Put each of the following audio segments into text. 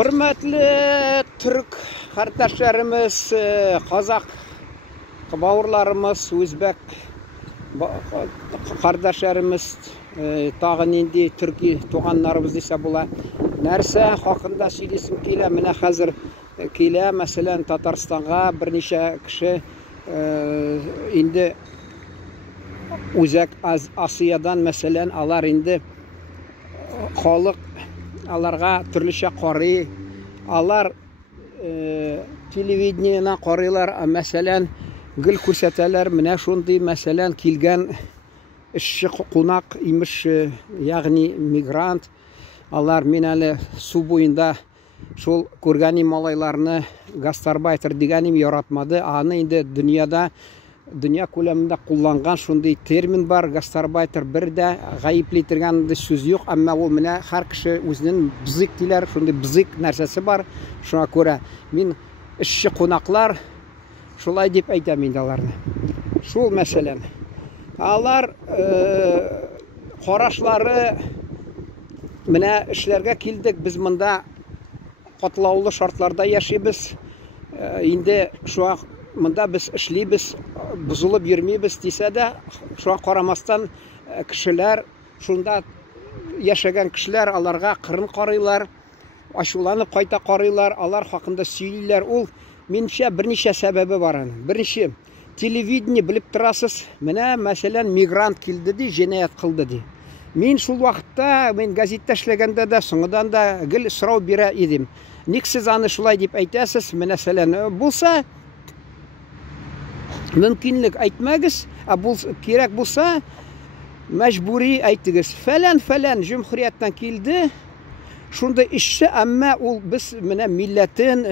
Hürmetli Türk kardeşlerimiz, Kazak bauırlarımız, Özbek kardeşlerimiz, tağın indi Türkiye tuğanlarımız ise bula. Nerse hakkında söylesim kile, mine hazır kile, mesela Tatarstan'a bir neçe kişi indi Uzak Asya'dan mesela alar indi xalq alarga türlüçe qarый, alar televideniyadan qaraylar, mesela gül күрсәтәләр, менә шундый мәсәлән килгән эшче кунак имеш, ягъни мигрант, алар мен әле су буенда шул күргәнем малайларны гастарбайтер дигәнем яратмады, аны инде дөнья күләмендә кулланган шундый термин бар, гастарбайтер, бер дә гаепле итергән сүз юк, әмма ул менә һәр кеше үзенең бизик диләр, шундый бизик нәрсәсе бар. Шуңа күрә мин эшче кунаклар шулай дип әйтәм инде аларны. Шул мәсәлән, алар карашлары менә эшләргә килдек, без монда катлаулы шартларда яшибез. Инде шуңа монда без эшлибез, бузылып йөрмибез дисә дә, шуңа карамастан кешеләр, шунда яшәгән кешеләр аларга кырын карыйлар, ачуланып кайта карыйлар, алар хакында сөйлиләр. Ул минчә берничә сәбәбе бар аның. Беренче, телевидение белеп торасыз, менә мәсәлән мигрант килде ди, җинаять кылды ди. Мин шул вакытта, мин газетта эшләгәндә дә, соңыдан да гел сорау бирә идем. Ник сез аны шулай дип әйтәсез? Мәсәлән, булса мөмкинлек әйтмәгез, кирәк булса мәҗбүри әйтегез. Фәлән җөмһүрияттан килде, шунда эшче, әмма ул без менә милләтен,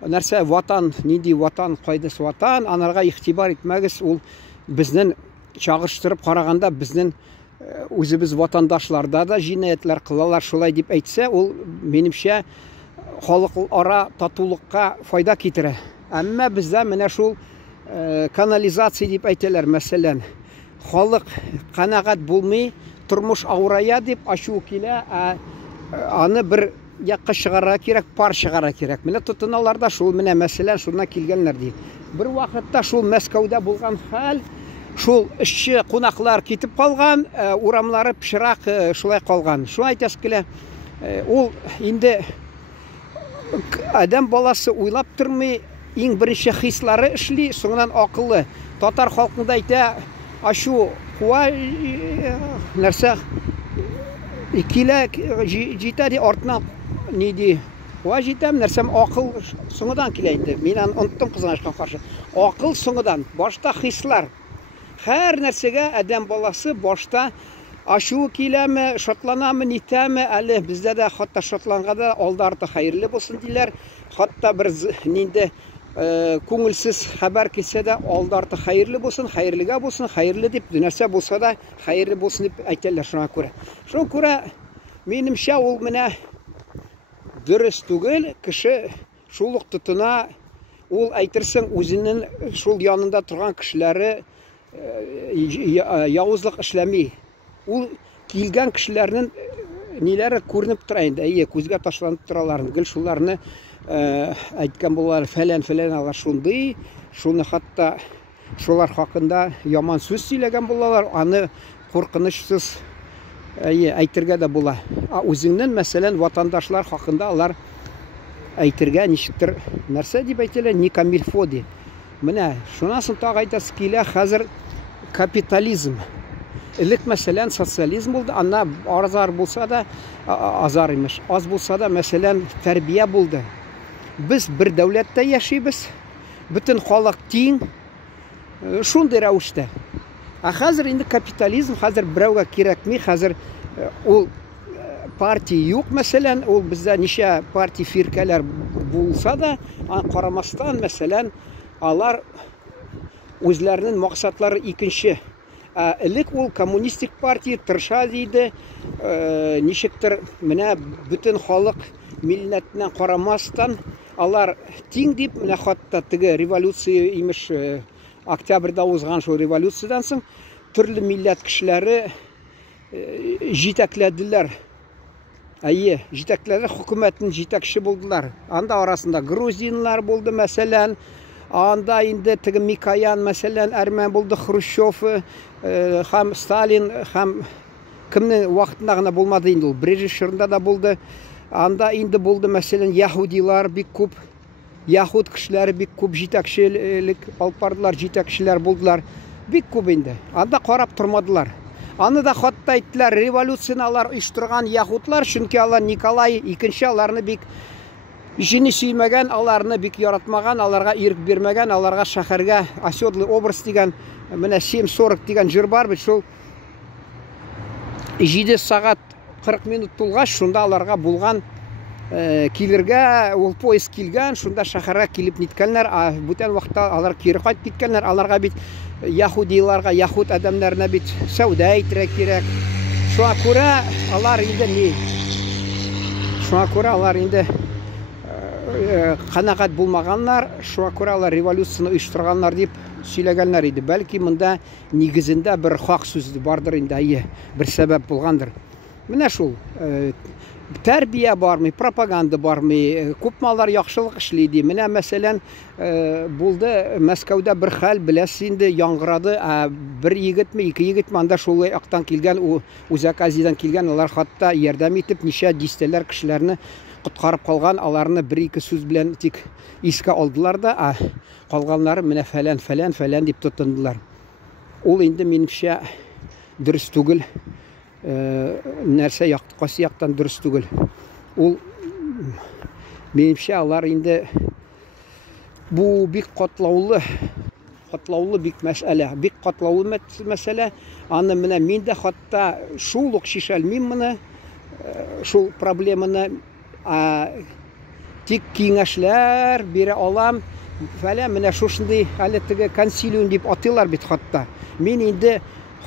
нәрсә ватан, нинди ватан, кайдысы ватан, анарга игътибар итмәгез. Ул безнең чагыштырып караганда безнең үзебез ватандашларда да җинаятлар кылалар, шулай дип әйтсә, ул минемчә халыкара татулыкка файда китерә. Әмма бездә менә шул канализация дип әйтәләр, мәсәлән, халык канагать булмый, тормыш авырая дип ачу килә, аны бер якка чыгарга кирәк, пар чыгарга кирәк. Менә тотыналарда шул, менә мәсәлән, шуннан килгәннәр ди. Бер вакытта шул Мәскәүдә булган хәл, шул эшче кунаклар китеп калган, урамлары пычрак шулай калган. Шуңа әйтәс килә, ул инде адам баласы уйлап тормый, иң беренче хислары эшли, соңыннан акыллы. Татар халкында әйтә, ачу куа нәрсә килә җитә ди, артыннан ни ди, куа җитәм, нәрсәм акыл соңыдан килә инде. Мин аны оныттым, кызганычка каршы. Акыл соңыдан, башта хислар. Һәр нәрсәгә адам баласы башта ачу киләме, шатланамы, нитәме, әле бездә дә хатта шатланганда алды-арты хәерле булсын диләр. Хатта бер нинде күңелсез хәбәр килсә дә алды-арты хәерле булсын, хәерлегә булсын, хәерле дип, нәрсә булса да хәерле булсын дип әйтәләр шуңа күрә. Шуңа күрә минемчә ул менә дөрес түгел, кеше шул ук тотына, ул әйтерсең үзенең шул янында торган кешеләре явызлык эшләми. Ул килгән кешеләрнең ниләре күренеп тора инде, күзгә ташланып торалар. Гел шуларны әйткән булалар, фәлән алар шундый, шуны хатта шулар хакында яман сүз сөйләгән булалар, аны куркынычсыз әйтергә дә була. Үзеңнең мәсәлән ватандашлар хакында алар әйтергә ничектер нәрсә дип әйтәләр, не камильфо ди. Менә шуннан соң тагы әйтәс килә, хәзер капитализм. Элек мәсәлән социализм булды, анда азар булса да, азар имеш, аз булса да мәсәлән тәрбия булды. Без бер дәүләттә яшибез, бөтен халык тиң, шундый рәвештә. Хәзер инде капитализм, хәзер берәүгә кирәкми, хәзер ул партия юк, мәсәлән, ул бездә ничә партия фиркәләр булса да, карамастан, мәсәлән, алар үзләренең максатлары икенче. Элек ул коммунистик партия тырыша диде, ничектер менә бөтен халык милләтенә карамастан, алар тиң дип, менә хатта теге революция имеш, октябрьдә узган шул революциядан соң төрле милләт кешеләре җитәкләделәр әйе, жетәкләре хөкүмәтнең җитәкче булдылар. Анда арасында грузинлар булды, мәсәлән, анда инде теге Микоян, мәсәлән, әрмән булды, Хрущев, һәм Сталин, һәм кемнең вакытында гына булмады инде ул, Брежнев чорында да булды. Анда инде булды, мәсәлән, яһудилар бик күп, яһуд кешеләре бик күп җитәкчелек алып бардылар, җитәкчеләр булдылар. Бик күп инде. Анда карап тормадылар. Аны да хатта әйттеләр, революцияны алар оештырган яһудлар, чөнки алар Николай II аларны бик җине сөймәгән, аларны бик яратмаган, аларга ирек бирмәгән, аларга шәһәргә оседлый образ дигән, менә 7:40 дигән җыр бар бит, шул 7 сагать 40 минут тулгач, шунда аларга булган килергә, ул поезд килгән, шунда шәһәргә килеп ниткәннәр, бүтән вакытта алар кире кайтып киткәннәр, аларга бит яһудиларга, яһуд адәмнәренә бит сәүдә итәргә кирәк. Шуңа күрә алар инде канагать булмаганнар, шуңа күрә алар революцияны оештырганнар дип сөйләгәннәр иде. Бәлки монда нигезендә бер хак сүз бардыр инде, бер сәбәп булгандыр. Менә шул тәрбия бармый, пропаганда бармый, күп маллар яхшылык эшли ди. Менә мәсәлән, булды Мәскәүдә бер хәл, беләсез инде, яңгырады, бер егетме, ике егетме анда шулай яктан килгән, Үзәк Азиядан килгән, алар хатта ярдәм итеп, ничә дистәләр кешеләрне коткарып калган, аларны бер-ике сүз белән тик искә алдылар да, калганнары менә фәлән дип тотындылар. Ул инде минемчә дөрес түгел. Нәрсә кайсы яктан дөрес түгел. Ул минемчә алар инде бу бик катлаулы бик мәсьәлә, бик катлаулы мәсьәлә. Аны менә мин дә хатта шул ук шишәлмим моны, шул проблеманы, тик киңәшләр бирә алам. Фәлән менә шушындый әле теге консилиум дип атыйлар бит хатта. Мин инде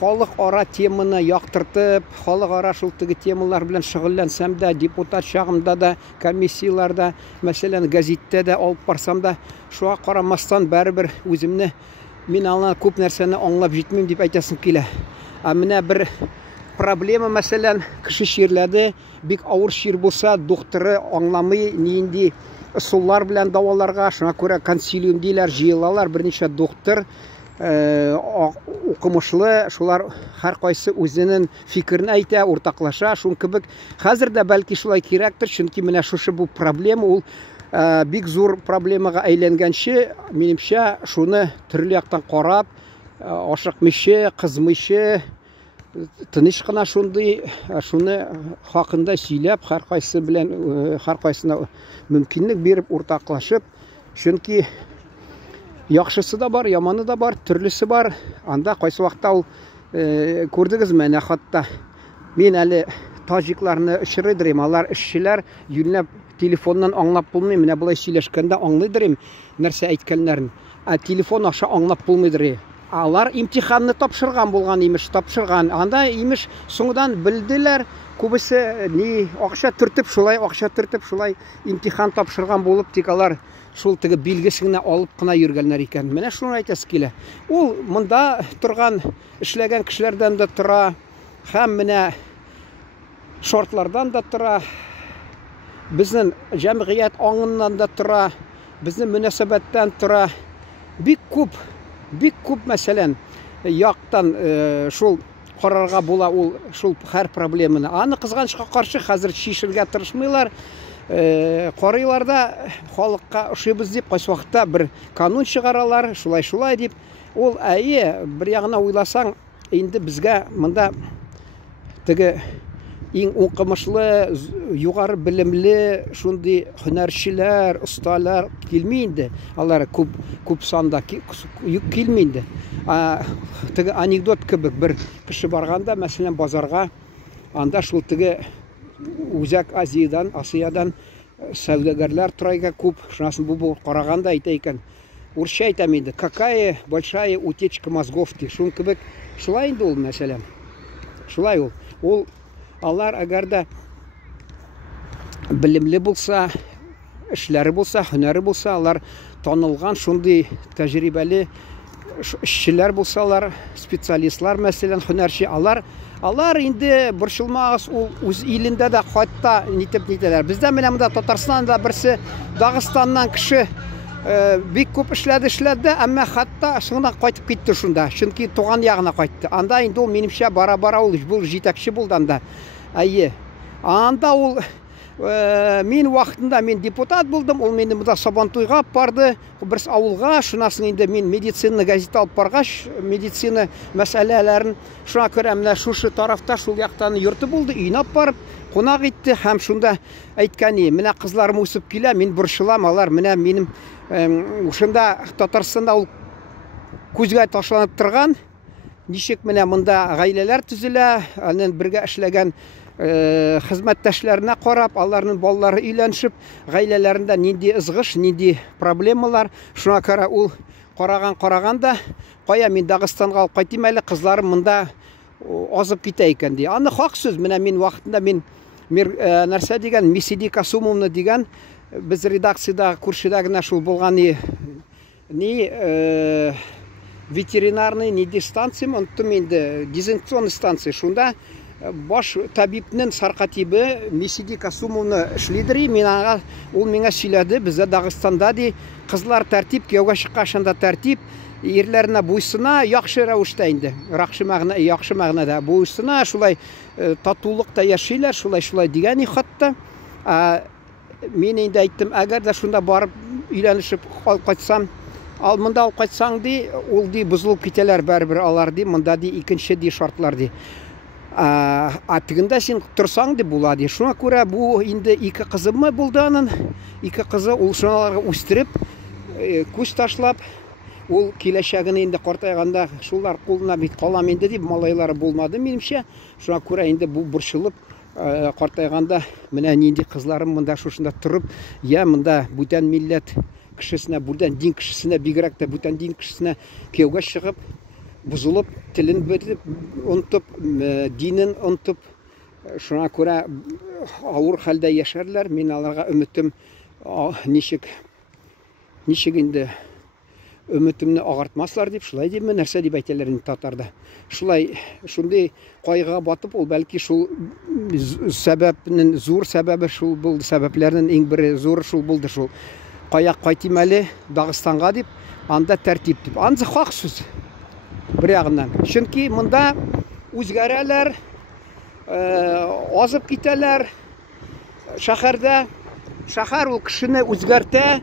халыкара теманы яктыртып, халыкара шул теге темалар белән шөгыльләнсәм дә, депутат чагымда да, комиссияларда, мәсәлән, газеттә дә алып барсам да, шуңа карамастан барыбер үземне мин аңа күп нәрсәне аңлап җитмим дип әйтәсем килә. Менә бер проблема, мәсәлән, кеше чирләде, бик авыр чир булса, докторы аңламый, нинди ысуллар белән даваларга, шуңа күрә консилиум диләр, җыелалар, берничә доктор, укымышлы, шулар һәр кайсы үзенең фикерен әйтә, уртаклаша, шун кебек. Хәзер дә бәлки шулай кирәктер, чөнки менә шушы бу проблема, ул бик зур проблемага әйләнгәнче, минемчә, шуны төрле яктан карап, ашыкмыйчы, кызмыйчы, тыныч кына шундый, шуны хакында сөйләп, һәр кайсы белән, һәр кайсына мөмкинлек биреп, уртаклашып, чөнки яхшысы да бар, яманы да бар, төрлесе бар. Анда кайсы вакытта ул күрдегезме, менә хатта мин әле таҗикларны очрыйдырым, алар эшчеләр юньләп телефоннан аңлап булмый, менә булай сөйләшкәндә аңлыйдырым нәрсә әйткәннәрен. Телефон аша аңлап булмыйдыр. Алар имтиханны тапшырган булган, имеш, тапшырган. Анда имеш соңдан белделәр, күбесе ни акча төртеп, шулай имтихан тапшырган булып, тик алар шул теге билгесен алып кына йөргәннәр икән. Менә шуны әйтәсе килә. Ул монда торган, эшләгән кешеләрдән дә тора, һәм менә шортлардан да тора, безнең җәмгыять аңыннан да тора, безнең мөнәсәбәттән тора. Бик күп мәсәлән яктан шул карарга була, ул шул һәр проблеманы. Аны кызганычка каршы хәзер шишергә тырышмыйлар. Карыйлар да халыкка ошыйбыз дип, кайсы вакытта бер канун чыгаралар, шулай дип. Ул бер ягына уйласаң, инде безгә монда теге иң укымышлы, югары белемле, шундый һөнәрчеләр, осталар килми инде. Алар күп санда килми инде. Теге анекдот кебек, бер кеше барганда, мәсәлән, базарга, анда шул теге Үзәк Азиядан сәүдәгәрләр турайга күп, шунасын бу караганда әйтә икән. Урысча әйтәм инде, какая большая утечка мозгов ди. Шун кебек, шулай инде ул мәсәлән. Шулай ул. Ул алар әгәр дә белемле булса, эшләре булса, һөнәре булса, алар танылган шундый тәҗрибәле эшчеләр булсалар, специалистлар, мәсәлән, һөнәрче, алар инде борчылмагыз, ул үз илендә дә хатта нитәләр. Бездә менә монда Татарстанда берсе Дагыстаннан кеше бик күп эшләде, әмма хатта соңыннан кайтып китте шунда. Чөнки туган ягына кайтты. Анда инде ул минемчә бара-бара ул җитәкче булды анда. Әйе. Анда ул мин вакытында мин депутат булдым, ул мине монда Сабантуйга алып барды, бер авылга, шунасын инде мин медицина газета алып баргач, медицина мәсьәләләрен шуңа күрә менә шушы тарафта, шул яктан йорты булды, өйнә алып барып, кунак итте һәм шунда әйткәни, менә кызларым үсеп килә, мин борчылам, алар менә минем шунда Татарстанда ул күзгә ташланып торган, ничек менә монда гаиләләр төзелә, аннан бергә эшләгән хезмәттәшләренә карап, аларның балалары өйләнешеп, гаиләләрендә нинди ызгыш, нинди проблемалар, шуңа күрә ул караганда, кая мин Дагыстанга алып кайтыйм әле, кызларым монда азып китә икән ди. Аны хак сүз, менә мин вакытында мин нәрсә дигән, Месиди Касумовна дигән, без редакциядә күршедә генә шул булган ветеринарный дистанция, онтым инде дезинфекционный станция, шунда баш табибнең саркатибы Месиди Касумовна эшлидер, ул миңа сөйләде, бездә Дагыстанда ди кызлар тәртип, кияүгә чыккашында тәртип, ирләренә буйсына, яхшы рәвештә инде, яхшы мәгънәдә буйсына, шулай татулыкта яшиләр, шулай дигән хатта. Мин инде әйттем, әгәр дә шунда барып өйләнешеп алып кайтсам, монда алып кайтсаң ди, ул ди бузылып китәләр барыбер алар ди, монда ди икенче ди шартлар ди. Тегендә син торсаң ди була ди. Шуңа күрә бу инде ике кызымы булды аның. Ике кызы ул шуналарга үстереп, күз ташлап, ул киләчәгенә инде картайганда шулар кулына бит калам инде дип малайлары булмады минемчә. Шуңа күрә инде бу борчылып картайганда менә нинди кызларым монда шушында торып, я монда бүтән милләт кешесенә, бүтән дин кешесенә, бигрәк тә бүтән дин кешесенә кияүгә чыгып, бузылып, телен биреп, онтып, динен онтып, шуңа күрә авыр хәлдә яшәрләр. Мин аларга өметем ничек инде өметемне агартмаслар дип, шулай димме, нәрсә дип әйтәләр инде татарда. Шундый кайгыга батып, ул бәлки шул сәбәпнең зур сәбәбе шул булды, сәбәпләрнең иң бере зур шул булды, шул кая кайтыйм әле Дагыстанга дип, анда тәртип дип. Ансы хак сүз. Бер ягыннан. Чөнки монда үзгәрәләр, азып китәләр. Шәһәр ул кешене үзгәртә.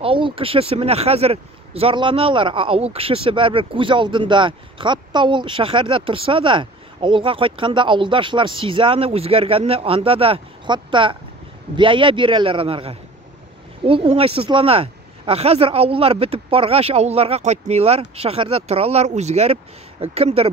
Авыл кешесе менә хәзер зарланалар. Авыл кешесе барыбер күз алдында. Хатта ул шәһәрдә торса да, авылга кайтканда авылдашлар сизаны үзгәргәнне, анда да хатта бәя бирәләр анарга. Ул уңайсызлана. Хәзер авыллар бетеп баргач, авылларга кайтмыйлар, шәһәрдә торалар, үзгәреп, кемдер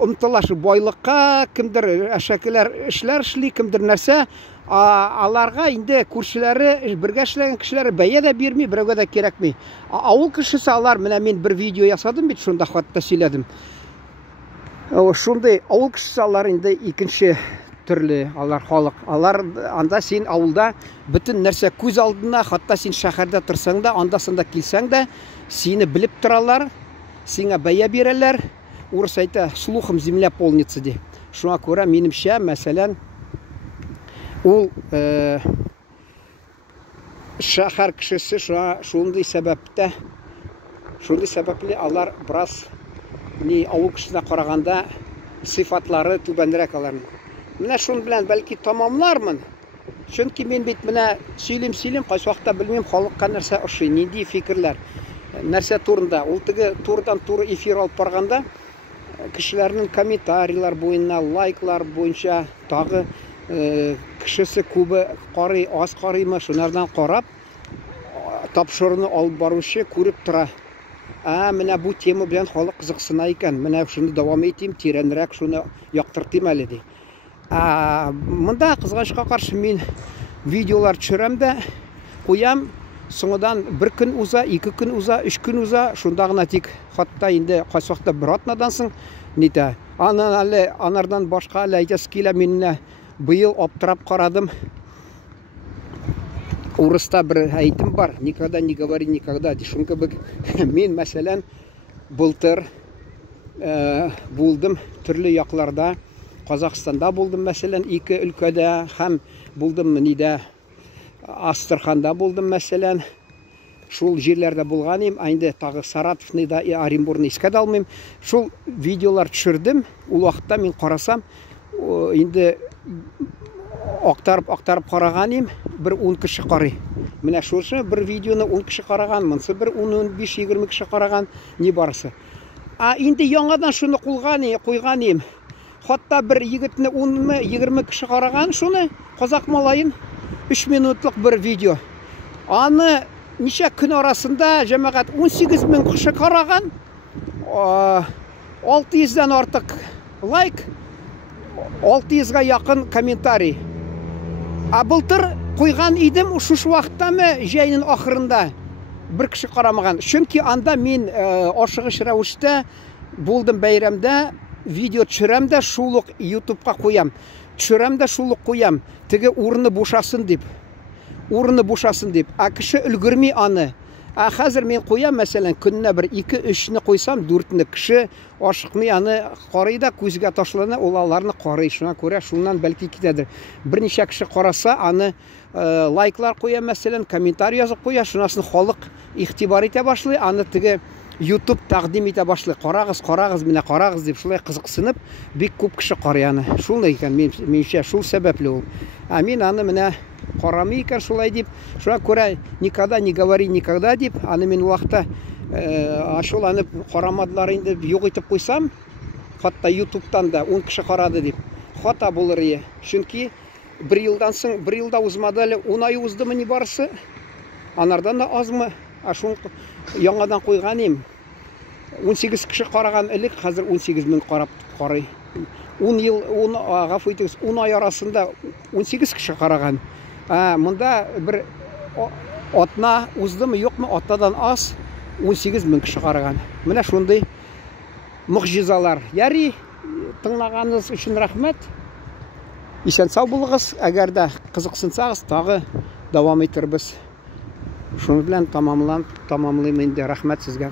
омтылашы байлыкка, кемдер әшәкеләр эшләр эшли, кемдер нәрсә, аларга инде күршеләре, бергә эшләгән кешеләр бәя дә бирми, берәүгә дә кирәкми. Авыл кешесе алар, менә мин бер видео ясадым бит, шунда хатта сөйләдем. Шундай авыл кешесе алар инде икенче төрле, алар халык. Алар анда син авылда бөтен нәрсә күз алдына, хатта син шәһәрдә торсаң да, анда-санда килсәң дә, сине белеп торалар, сиңа бәя бирәләр. Урыс әйтә, слухом земля полнится ди. Шуңа күрә минемчә, мәсәлән, ул шәһәр кешесе шундый сәбәпле алар брас авыл кешесенә караганда сыйфатлары түбәнрәк аларның. Менә шун белән бәлки тамамлармын. Чөнки мин бит менә сөйлим, кайсы вакытта белмим, халыкка нәрсә ошый, нинди фикерләр, нәрсә турында. Ул теге турыдан-туры эфир алып барганда, кешеләрнең комментарийлар буена, лайклар буенча, тагы кешесе күбе карый, аз карыймы, шунардан карап, тапшыруны алып баручы күреп тора. Менә бу тема белән халык кызыксына икән. Менә шуны дәвам итим, тирәнрәк шуны яктыртыйм әле ди. Монда кызганычка каршы мин видеолар төшерәм дә, куям, соңыдан бер көн уза, 2 көн уза, 3 көн уза, шунда гына тик хатта инде кайсы вакытта бер атнадан соң нитә. Анардан башка әле әйтәсе килә, минне быел аптырап карадым. Урыста бер әйтем бар, никогда не говори никогда. Шунка бик мин мәсәлән былтыр булдым төрле якларда. Қазақстанда булдым, мәсәлән, 2 өлкәдә, һәм булдым нидә, Астраханда булдым, мәсәлән. Шул җирләрдә булган идем, инде тагы Саратовны да, Оренбургны искә дә алмыйм. Шул видеолар төшердем. Ул вакытта мин карасам, инде актарып караган идем, бер 10 кеше карый. Менә шушы бер видеоны 10 кеше караган, монсы бер 15-20 кеше караган, ни барысы. Инде яңадан шуны куйган идем. Хатта бер егетне 10-20 кеше караган, шуны казак малайын 3 минутлык бер видео. Аны ничә көн арасында җәмәгать 18 мең кеше караган, 600-дан артык лайк, 600-га якын комментарий. Былтыр куйган идем, шушы вакыттамы җәйнең ахырында бер кеше карамаган. Чөнки анда мин ашыгыч рәвештә булдым бәйрәмдә, видео төшерәм дә шул ук YouTube'ка куям. Төшерәм дә шул ук куям. Теге урыны бушасын дип. Кеше өлгерми аны. Хәзер мин куям, мәсәлән, көннә бер 2-3-не куйсам, 4-не кеше ашыкмый аны карый да, күзгә ташлана, ул аларны карый. Шуңа күрә шуннан бәлки китәдер. Берничә кеше караса, аны лайклар куя, мәсәлән, комментарий язып куя, шунасын халык игътибар итә башлый, аны теге YouTube тәкъдим итә башлый. Карагыз, менә карагыз дип, шулай кызыксынып, бик күп кеше карый аны. Шул икән, минчә шул сәбәпле ул. Мин аны менә карамый икән шулай дип, шуңа күрә никогда не говори никогда дип, аны мин вакытта шул аны карамадылар инде, юк итеп куйсам, хатта YouTube'тан да 10 кеше карады дип, хата булыр ие. Чөнки 1 елдан соң, 1 елда узмады әле, 10 ай уздымы ни барысы, анардан да азмы, шул яңадан куйган идем. 18 кеше караган элек, хәзер 18 мең карый. 10 ай арасында 18 кеше караган. Монда бер атна уздымы, юкмы, атнадан аз 18 мең кеше караган. Менә шундый мөгъҗизалар. Яри, тыңлаганыңыз өчен рәхмәт. Исән сау булыгыз. Әгәр дә кызыксынсагыз, тагы дәвам итәрбез. Шуның белән тамамлыйм инде. Рәхмәт сезгә.